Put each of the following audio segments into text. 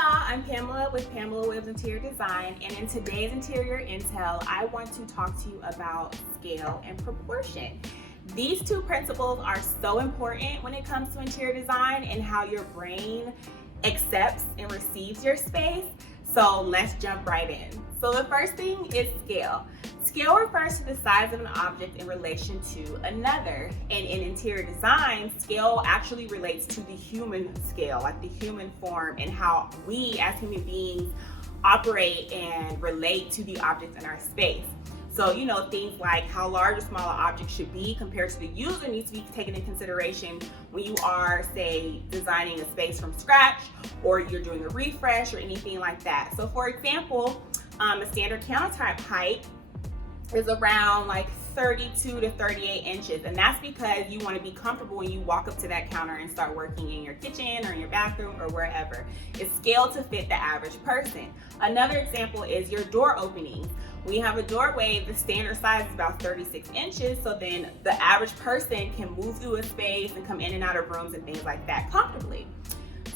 y'all, I'm Pamela with Pamela Wibbs Interior Design, and in today's Interior Intel, I want to talk to you about scale and proportion. These two principles are so important when it comes to interior design and how your brain accepts and receives your space. So let's jump right in. So the first thing is scale. Scale refers to the size of an object in relation to another. And in interior design, scale actually relates to the human scale, like the human form, and how we as human beings operate and relate to the objects in our space. So, things like how large or small an object should be compared to the user needs to be taken into consideration when you are, say, designing a space from scratch, or you're doing a refresh or anything like that. So for example, a standard countertop height is around like 32 to 38 inches. And that's because you want to be comfortable when you walk up to that counter and start working in your kitchen or in your bathroom or wherever. It's scaled to fit the average person. Another example is your door opening. When you have a doorway, the standard size is about 36 inches. So then the average person can move through a space and come in and out of rooms and things like that comfortably.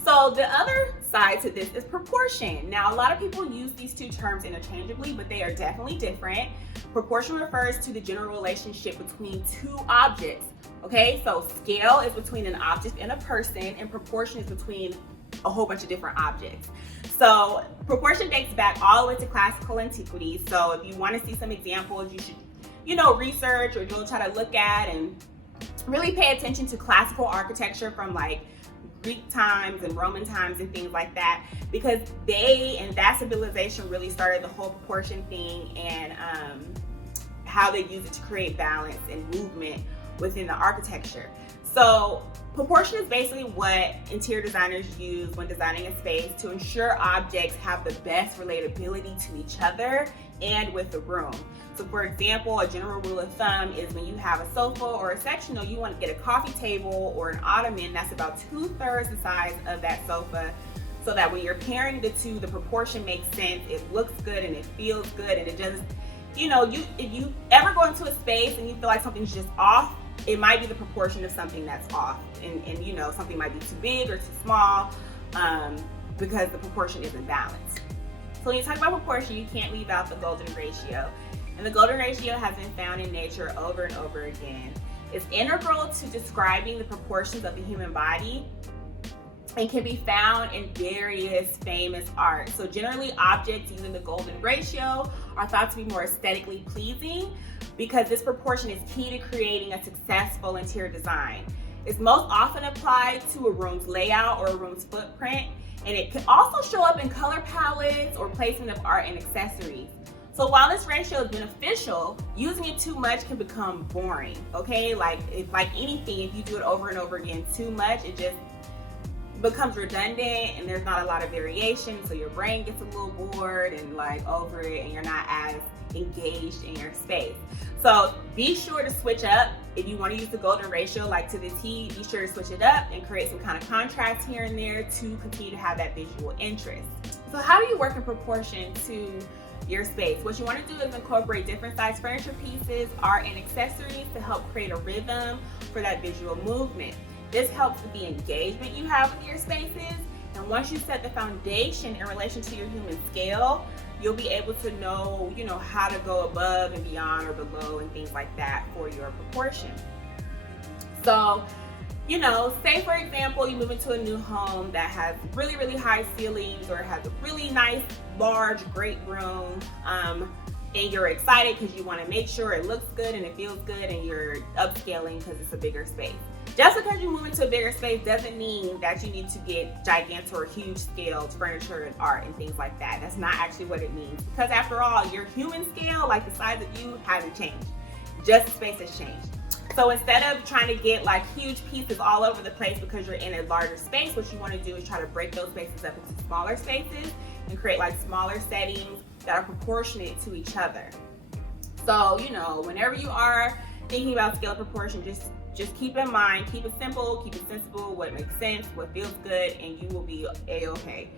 So the other side to this is proportion. Now, a lot of people use these two terms interchangeably, but they are definitely different. Proportion refers to the general relationship between two objects. Okay, so scale is between an object and a person, and proportion is between a whole bunch of different objects. So proportion dates back all the way to classical antiquity. So if you want to see some examples, you should, research or you'll try to look at and really pay attention to classical architecture from like Greek times and Roman times and things like that, because they and that civilization really started the whole proportion thing and how they use it to create balance and movement within the architecture. So proportion is basically what interior designers use when designing a space to ensure objects have the best relatability to each other and with the room. So for example, a general rule of thumb is when you have a sofa or a sectional, you want to get a coffee table or an ottoman that's about 2/3 the size of that sofa, so that when you're pairing the two, the proportion makes sense, it looks good and it feels good, and it doesn't, if you ever go into a space and you feel like something's just off, it might be the proportion of something that's off, and something might be too big or too small because the proportion isn't balanced. So when you talk about proportion, you can't leave out the golden ratio. And the golden ratio has been found in nature over and over again. It's integral to describing the proportions of the human body and can be found in various famous art. So generally, objects using the golden ratio are thought to be more aesthetically pleasing because this proportion is key to creating a successful interior design. It's most often applied to a room's layout or a room's footprint, and it can also show up in color palettes or placement of art and accessories. So while this ratio is beneficial, using it too much can become boring, okay? Like anything, if you do it over and over again too much, it just becomes redundant and there's not a lot of variation, so your brain gets a little bored and over it, and you're not as engaged in your space. So be sure to switch up. If you want to use the golden ratio like to the T, be sure to switch it up and create some kind of contrast here and there to continue to have that visual interest. So how do you work in proportion to your space? What you want to do is incorporate different size furniture pieces, art, and accessories to help create a rhythm for that visual movement. This helps with the engagement you have with your spaces, and once you set the foundation in relation to your human scale, you'll be able to know, how to go above and beyond or below and things like that for your proportion. So, say for example, you move into a new home that has really, really high ceilings or has a really nice, large, great room, and you're excited because you want to make sure it looks good and it feels good, and you're upscaling because it's a bigger space. Just because you move into a bigger space doesn't mean that you need to get gigantic or huge scaled furniture and art and things like that. That's not actually what it means, because after all, your human scale, like the size of you, hasn't changed. Just the space has changed. So instead of trying to get huge pieces all over the place because you're in a larger space, what you want to do is try to break those spaces up into smaller spaces and create smaller settings that are proportionate to each other. So, whenever you are thinking about scale proportion, just keep in mind, keep it simple, keep it sensible, what makes sense, what feels good, and you will be a-okay.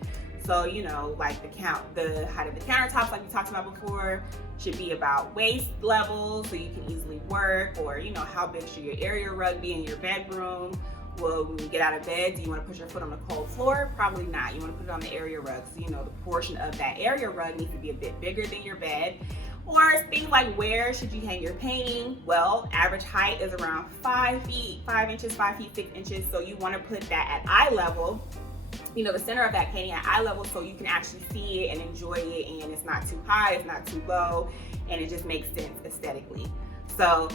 So, the height of the countertops, like we talked about before, should be about waist level so you can easily work, or, how big should your area rug be in your bedroom, Well, when you get out of bed, do you want to put your foot on the cold floor? Probably not. You want to put it on the area rug. So, you know, the portion of that area rug needs to be a bit bigger than your bed. Or things like, where should you hang your painting? Well, average height is around 5 feet, 5 inches, 5 feet, 6 inches. So you want to put that at eye level, you know, the center of that painting at eye level, so you can actually see it and enjoy it, and it's not too high, it's not too low, and it just makes sense aesthetically. So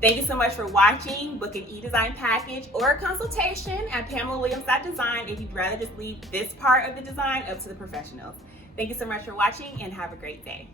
thank you so much for watching. Book an e-design package or a consultation at PamelaWilliams.design if you'd rather just leave this part of the design up to the professionals. Thank you so much for watching, and have a great day.